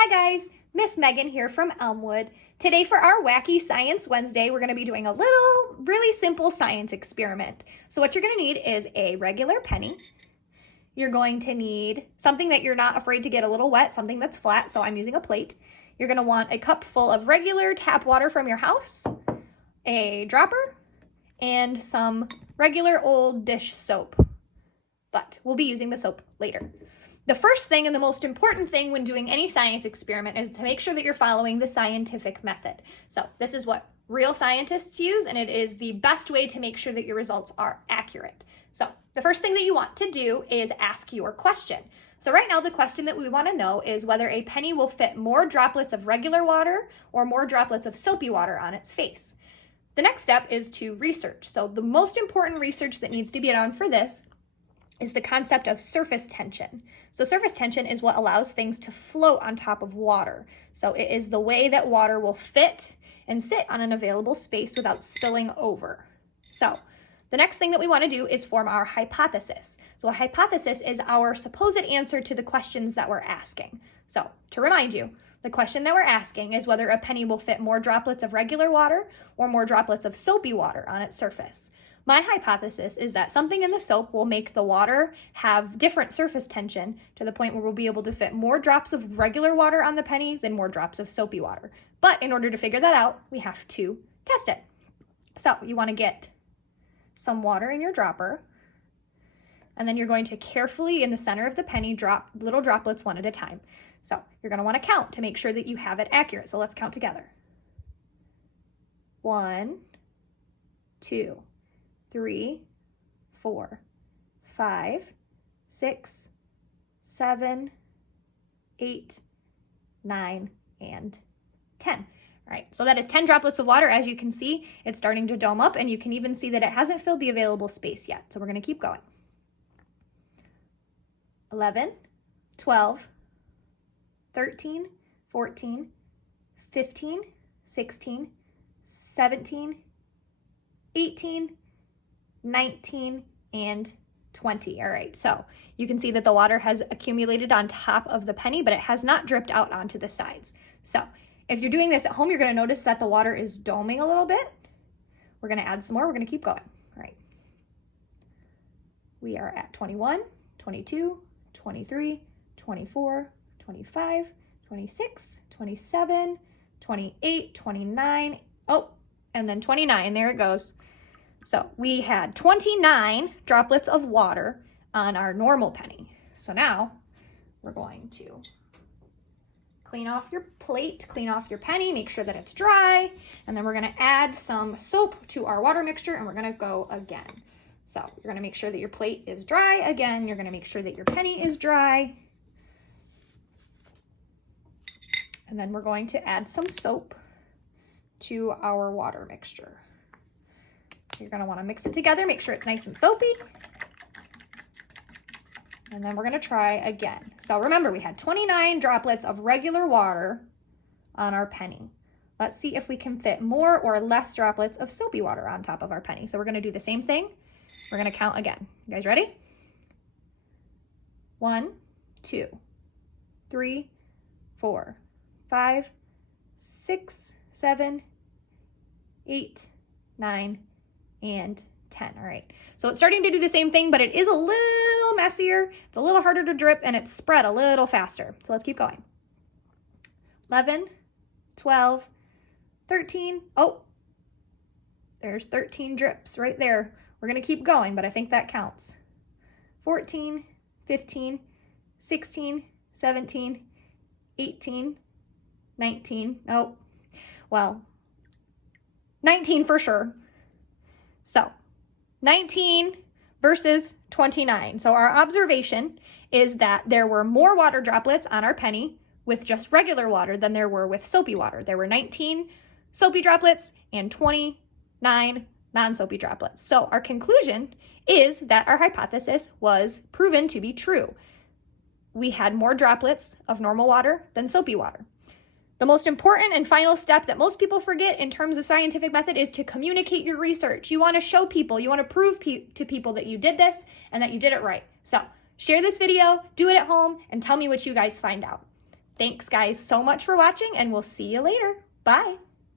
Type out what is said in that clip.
Hi guys, Miss Megan here from Elmwood. Today for our Wacky Science Wednesday, we're going to be doing a little, really simple science experiment. So what you're going to need is a regular penny. You're going to need something that you're not afraid to get a little wet, something that's flat, so I'm using a plate. You're going to want a cup full of regular tap water from your house, a dropper, and some regular old dish soap. But we'll be using the soap later. The first thing and the most important thing when doing any science experiment is to make sure that you're following the scientific method. So this is what real scientists use, and it is the best way to make sure that your results are accurate. So the first thing that you want to do is ask your question. So right now the question that we want to know is whether a penny will fit more droplets of regular water or more droplets of soapy water on its face. The next step is to research. So the most important research that needs to be done for this is the concept of surface tension. So surface tension is what allows things to float on top of water. So it is the way that water will fit and sit on an available space without spilling over. So the next thing that we want to do is form our hypothesis. So a hypothesis is our supposed answer to the questions that we're asking. So to remind you, the question that we're asking is whether a penny will fit more droplets of regular water or more droplets of soapy water on its surface. My hypothesis is that something in the soap will make the water have different surface tension to the point where we'll be able to fit more drops of regular water on the penny than more drops of soapy water. But in order to figure that out, we have to test it. So you want to get some water in your dropper, and then you're going to carefully in the center of the penny drop little droplets one at a time. So you're going to want to count to make sure that you have it accurate. So let's count together. 1, 2, 3, 4, 5, 6, 7, 8, 9, and 10. All right, so that is 10 droplets of water. As you can see, it's starting to dome up, and you can even see that it hasn't filled the available space yet. So we're going to keep going. 11, 12, 13, 14, 15, 16, 17, 18, 19, and 20. All right, so you can see that the water has accumulated on top of the penny, but it has not dripped out onto the sides. So if you're doing this at home, you're going to notice that the water is doming a little bit. We're going to add some more. We're going to keep going. All right. We are at 21, 22, 23, 24, 25, 26, 27, 28, 29. Oh, and then 29. There it goes. So we had 29 droplets of water on our normal penny. So now we're going to clean off your plate, clean off your penny, make sure that it's dry, and then we're going to add some soap to our water mixture, and we're going to go again. So you're going to make sure that your plate is dry again. You're going to make sure that your penny is dry. And then we're going to add some soap to our water mixture. You're going to want to mix it together, make sure it's nice and soapy. And then we're going to try again. So remember, we had 29 droplets of regular water on our penny. Let's see if we can fit more or less droplets of soapy water on top of our penny. So we're going to do the same thing. We're going to count again. You guys ready? 1, 2, 3, 4, 5, 6, 7, 8, 9, and 10. All right, so it's starting to do the same thing, but it is a little messier. It's a little harder to drip, and it's spread a little faster. So let's keep going. 11, 12, 13. Oh, there's 13 drips right there. We're going to keep going, but I think that counts. 14, 15, 16, 17, 18, 19. Oh, well, 19 for sure. So 19 versus 29. So our observation is that there were more water droplets on our penny with just regular water than there were with soapy water. There were 19 soapy droplets and 29 non-soapy droplets. So our conclusion is that our hypothesis was proven to be true. We had more droplets of normal water than soapy water. The most important and final step that most people forget in terms of scientific method is to communicate your research. You want to show people, you want to prove to people that you did this and that you did it right. So share this video, do it at home, and tell me what you guys find out. Thanks guys so much for watching, and we'll see you later. Bye.